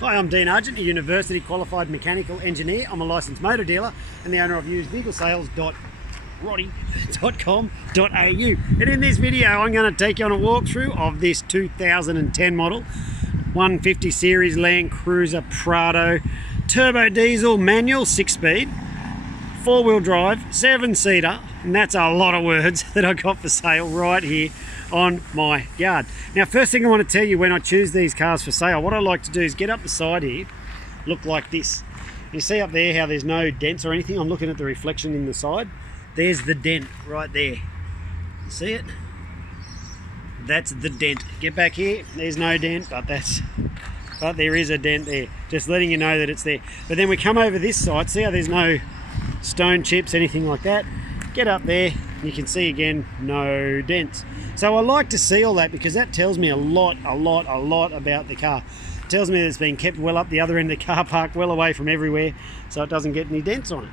Hi, I'm Dean Argent, a university qualified mechanical engineer. I'm a licensed motor dealer and the owner of usedvehiclesales.roddy.com.au. And in this video, I'm going to take you on a walkthrough of this 2010 model 150 series Landcruiser Prado turbo diesel manual 6-speed, 4-wheel drive, 7-seater, and that's a lot of words that I got for sale right here on my yard. Now, first thing I want to tell you, when I choose these cars for sale, what I like to do is get up the side here, look like this. You see up there how there's no dents or anything? I'm looking at the reflection in the side. There's the dent right there. You see it? That's the dent. Get back here, there's no dent, but there is a dent there. Just letting you know that it's there. But then we come over this side, see how there's no stone chips, anything like that? Get up there, you can see again, no dents. So I like to see all that because that tells me a lot about the car. It tells me that it's been kept well up the other end of the car park, well away from everywhere, so it doesn't get any dents on it.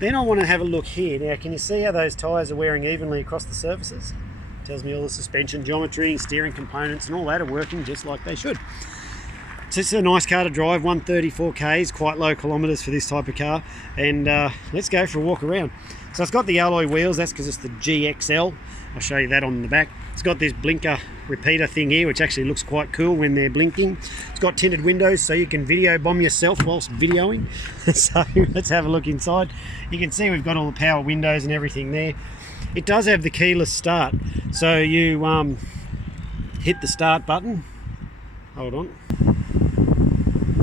Then I want to have a look here. Now, can you see how those tyres are wearing evenly across the surfaces? It tells me all the suspension geometry, steering components and all that are working just like they should. So it's a nice car to drive, 134 k's, quite low kilometres for this type of car. And let's go for a walk around. So it's got the alloy wheels, that's because it's the GXL. I'll show you that on the back. It's got this blinker repeater thing here, which actually looks quite cool when they're blinking. It's got tinted windows, so you can video bomb yourself whilst videoing. So let's have a look inside. You can see we've got all the power windows and everything there. It does have the keyless start. So you hit the start button. Hold on.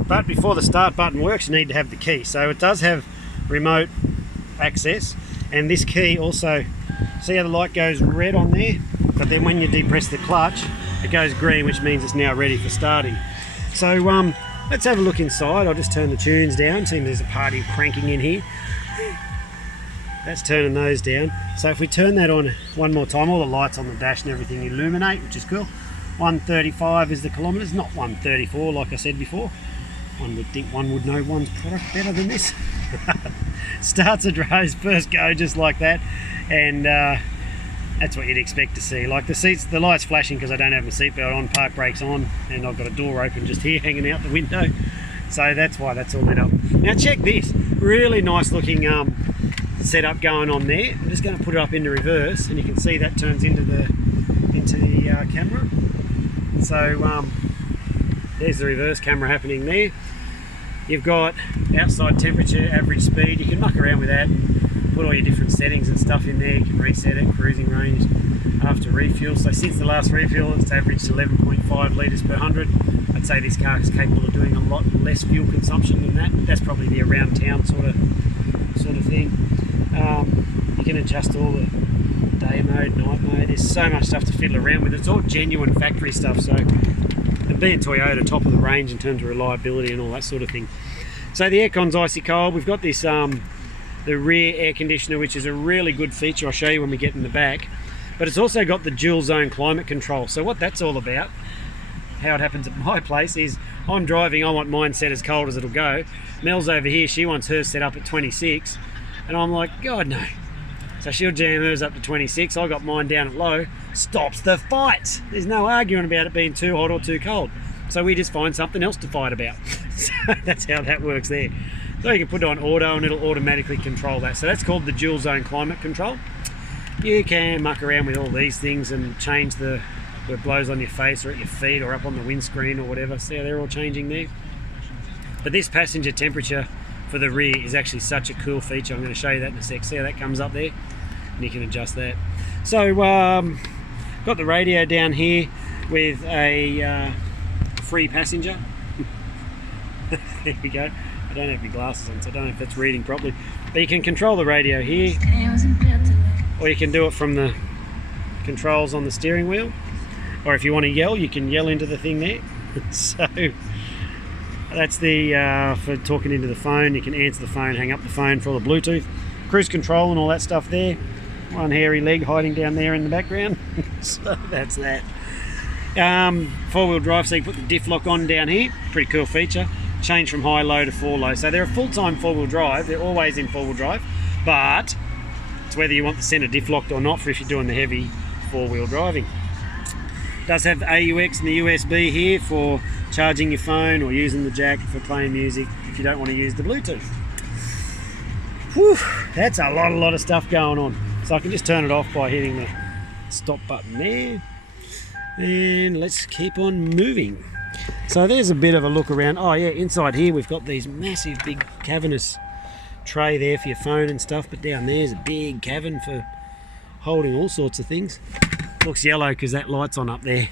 But before the start button works, you need to have the key. So it does have remote access. And this key also, see how the light goes red on there? But then when you depress the clutch, it goes green, which means it's now ready for starting. So let's have a look inside. I'll just turn the tunes down. See, there's a party cranking in here. That's turning those down. So if we turn that on one more time, all the lights on the dash and everything illuminate, which is cool. 135 is the kilometres, not 134 like I said before. One would think one would know one's product better than this. Starts a drove first go just like that, and that's what you'd expect to see. Like the light's flashing because I don't have my seatbelt on, park brakes on, and I've got a door open just here hanging out the window, so that's why that's all lit up. Now check this, really nice looking setup going on there. I'm just going to put it up into reverse, and you can see that turns into the camera. So there's the reverse camera happening there. You've got outside temperature, average speed. You can muck around with that and put all your different settings and stuff in there. You can reset it, cruising range after refuel. So since the last refuel, it's averaged 11.5 litres per 100. I'd say this car is capable of doing a lot less fuel consumption than that, but that's probably the around town sort of thing. You can adjust all the day mode, night mode. There's so much stuff to fiddle around with. It's all genuine factory stuff. So, and being Toyota, top of the range in terms of reliability and all that sort of thing. So the aircon's icy cold. We've got this the rear air conditioner, which is a really good feature. I'll show you when we get in the back. But it's also got the dual zone climate control. So what that's all about, how it happens at my place, is I'm driving, I want mine set as cold as it'll go. Mel's over here, she wants hers set up at 26, and I'm like, God no. So she'll jam hers up to 26, I got mine down at low. Stops the fights. There's no arguing about it being too hot or too cold. So we just find something else to fight about. So that's how that works there. So you can put it on auto and it'll automatically control that. So that's called the dual zone climate control. You can muck around with all these things and change where it blows on your face or at your feet or up on the windscreen or whatever. See how they're all changing there? But this passenger temperature for the rear is actually such a cool feature. I'm going to show you that in a sec. See how that comes up there? And you can adjust that. So got the radio down here with a free passenger. There we go. I don't have my glasses on, so I don't know if that's reading properly. But you can control the radio here, or you can do it from the controls on the steering wheel. Or if you want to yell, you can yell into the thing there. So that's the for talking into the phone. You can answer the phone, hang up the phone for all the Bluetooth, cruise control and all that stuff there. One hairy leg hiding down there in the background. So that's that. 4-wheel drive, so you put the diff lock on down here. Pretty cool feature. Change from high-low to 4-low. So they're a full-time 4-wheel drive. They're always in 4-wheel drive, but it's whether you want the centre diff locked or not for if you're doing the heavy 4-wheel driving. It does have the AUX and the USB here for charging your phone or using the jack for playing music if you don't want to use the Bluetooth. Whew, that's a lot of stuff going on. So I can just turn it off by hitting the stop button there. And let's keep on moving. So there's a bit of a look around. Oh yeah, inside here we've got these massive big cavernous tray there for your phone and stuff, but down there's a big cavern for holding all sorts of things. Looks yellow because that light's on up there.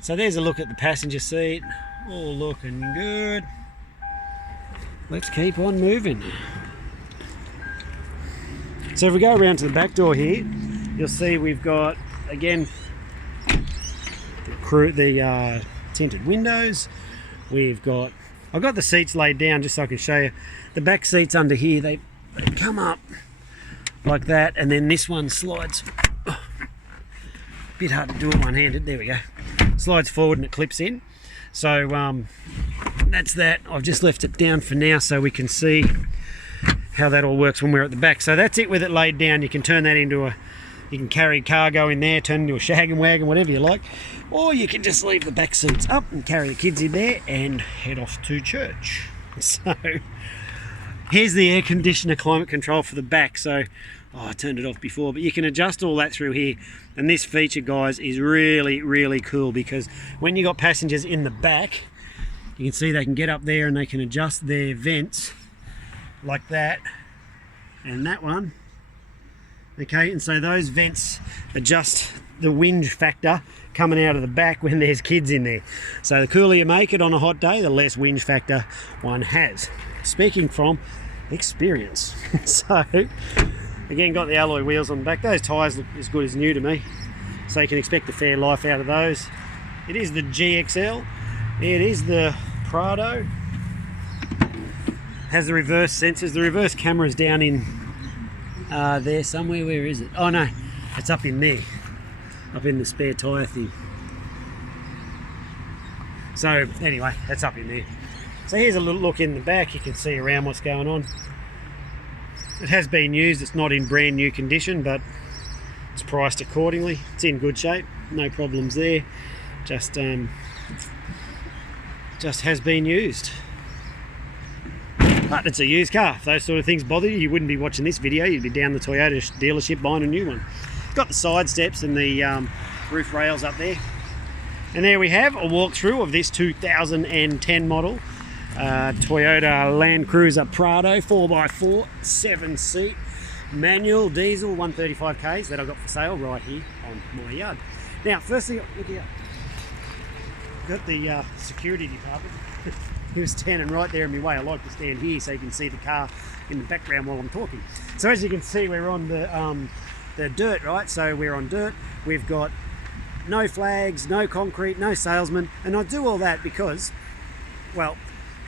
So there's a look at the passenger seat, all looking good. Let's keep on moving. So if we go around to the back door here, you'll see we've got, again, the tinted windows. I've got the seats laid down just so I can show you. The back seats under here, they come up like that, and then this one slides. Oh, bit hard to do it one-handed. There we go. Slides forward and it clips in. So that's that. I've just left it down for now so we can see how that all works when we're at the back. So that's it with it laid down. You can turn that into you can carry cargo in there, turn into a shag and wagon, whatever you like. Or you can just leave the back seats up and carry the kids in there and head off to church. So here's the air conditioner climate control for the back. So I turned it off before, but you can adjust all that through here. And this feature, guys, is really cool, because when you got passengers in the back, you can see they can get up there and they can adjust their vents like that, and that one. Okay, and so those vents adjust the whinge factor coming out of the back when there's kids in there. So the cooler you make it on a hot day, the less whinge factor one has. Speaking from experience. So again, got the alloy wheels on the back. Those tyres look as good as new to me, so you can expect a fair life out of those. It is the GXL. It is the Prado. Has the reverse sensors. The reverse camera is down in there somewhere. Where is it? Oh no, it's up in there, up in the spare tyre thing. So anyway, that's up in there. So here's a little look in the back. You can see around what's going on. It has been used. It's not in brand new condition, but it's priced accordingly. It's in good shape, no problems there. Just has been used. But it's a used car. If those sort of things bother you, you wouldn't be watching this video. You'd be down the Toyota dealership buying a new one. Got the side steps and the roof rails up there. And there we have a walkthrough of this 2010 model Toyota Landcruiser Prado 4x4 7-seat manual diesel 135 k's that I got for sale right here on my yard. Now, firstly, look here. Got the security department. He was standing right there in my way. I like to stand here so you can see the car in the background while I'm talking. So as you can see, we're on the dirt, right? So we're on dirt. We've got no flags, no concrete, no salesman. And I do all that because, well,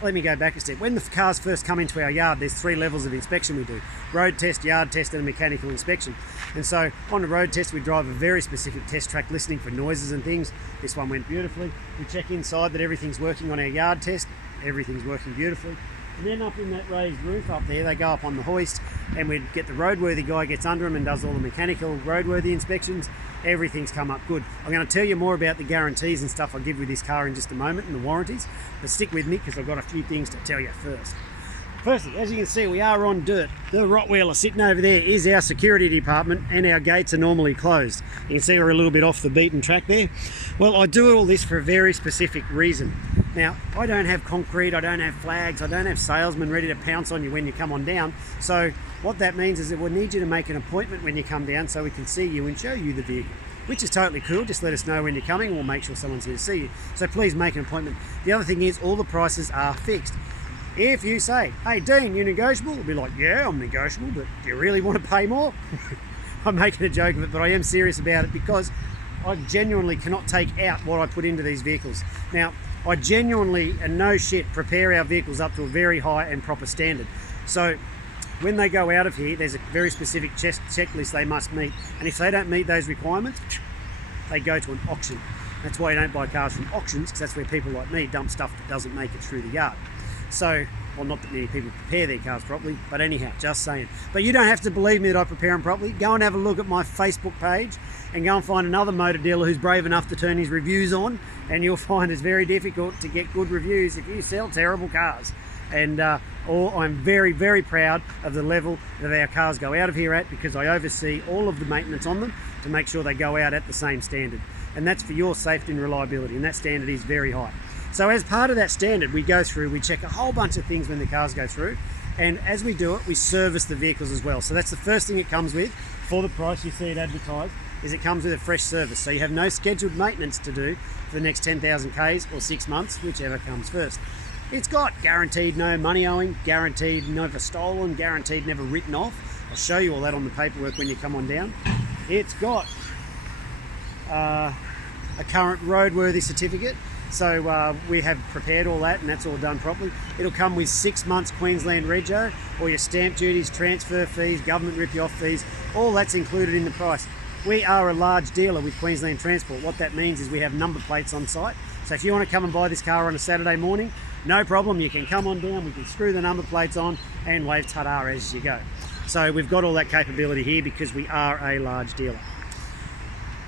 let me go back a step. When the cars first come into our yard, there's 3 levels of inspection we do. Road test, yard test, and a mechanical inspection. And so on the road test, we drive a very specific test track, listening for noises and things. This one went beautifully. We check inside that everything's working on our yard test. Everything's working beautifully. And then up in that raised roof up there, they go up on the hoist, and we get the roadworthy guy gets under them and does all the mechanical roadworthy inspections. Everything's come up good. I'm going to tell you more about the guarantees and stuff I give with this car in just a moment, and the warranties, but stick with me because I've got a few things to tell you first. Firstly, as you can see, we are on dirt. The Rottweiler sitting over there is our security department, and our gates are normally closed. You can see we're a little bit off the beaten track there. Well, I do all this for a very specific reason. Now, I don't have concrete, I don't have flags, I don't have salesmen ready to pounce on you when you come on down. So what that means is that we'll need you to make an appointment when you come down so we can see you and show you the vehicle, which is totally cool. Just let us know when you're coming and we'll make sure someone's here to see you. So please make an appointment. The other thing is all the prices are fixed. If you say, hey Dean, you're negotiable, we'll be like, yeah, I'm negotiable, but do you really want to pay more? I'm making a joke of it, but I am serious about it because I genuinely cannot take out what I put into these vehicles. Now, I genuinely, and no shit, prepare our vehicles up to a very high and proper standard. So when they go out of here, there's a very specific checklist they must meet. And if they don't meet those requirements, they go to an auction. That's why you don't buy cars from auctions, because that's where people like me dump stuff that doesn't make it through the yard. So, well, not that many people prepare their cars properly, but anyhow, just saying. But you don't have to believe me that I prepare them properly. Go and have a look at my Facebook page and go and find another motor dealer who's brave enough to turn his reviews on and you'll find it's very difficult to get good reviews if you sell terrible cars. And I'm very, very proud of the level that our cars go out of here at, because I oversee all of the maintenance on them to make sure they go out at the same standard. And that's for your safety and reliability, and that standard is very high. So as part of that standard, we go through, we check a whole bunch of things when the cars go through, and as we do it, we service the vehicles as well. So that's the first thing it comes with. For the price you see it advertised, is it comes with a fresh service. So you have no scheduled maintenance to do for the next 10,000 Ks or 6 months, whichever comes first. It's got guaranteed no money owing, guaranteed never stolen, guaranteed never written off. I'll show you all that on the paperwork when you come on down. It's got a current roadworthy certificate. So we have prepared all that, and that's all done properly. It'll come with 6 months Queensland rego, all your stamp duties, transfer fees, government rip-you-off fees, all that's included in the price. We are a large dealer with Queensland Transport. What that means is we have number plates on site. So if you want to come and buy this car on a Saturday morning, no problem, you can come on down, we can screw the number plates on and wave ta-da as you go. So we've got all that capability here because we are a large dealer.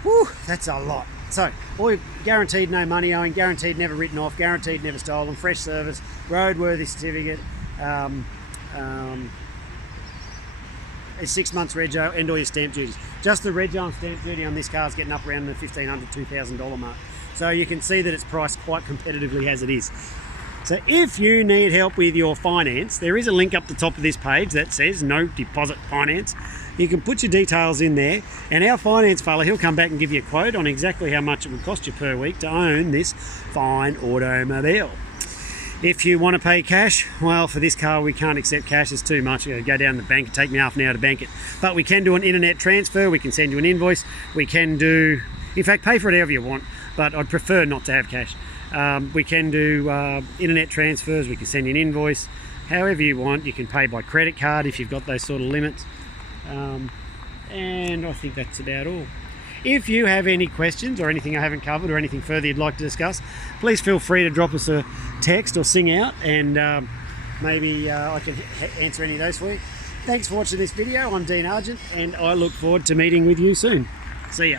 Whew, that's a lot. So, all guaranteed no money owing, guaranteed never written off, guaranteed never stolen, fresh service, roadworthy certificate, a 6 months rego, and all your stamp duties. Just the rego and stamp duty on this car is getting up around the $1,500, $2,000 mark. So you can see that it's priced quite competitively as it is. So if you need help with your finance, there is a link up the top of this page that says no deposit finance. You can put your details in there, and our finance fella, he'll come back and give you a quote on exactly how much it would cost you per week to own this fine automobile. If you want to pay cash, well, for this car we can't accept cash, it's too much. You go down to the bank, it'd take me half an hour to bank it. But we can do an internet transfer, we can send you an invoice, we can do, in fact, pay for it however you want, but I'd prefer not to have cash. We can do internet transfers, we can send you an invoice, however you want. You can pay by credit card if you've got those sort of limits. And I think that's about all. If you have any questions or anything I haven't covered or anything further you'd like to discuss, please feel free to drop us a text or sing out, and maybe I can answer any of those for you. Thanks for watching this video. I'm Dean Argent, and I look forward to meeting with you soon. See ya.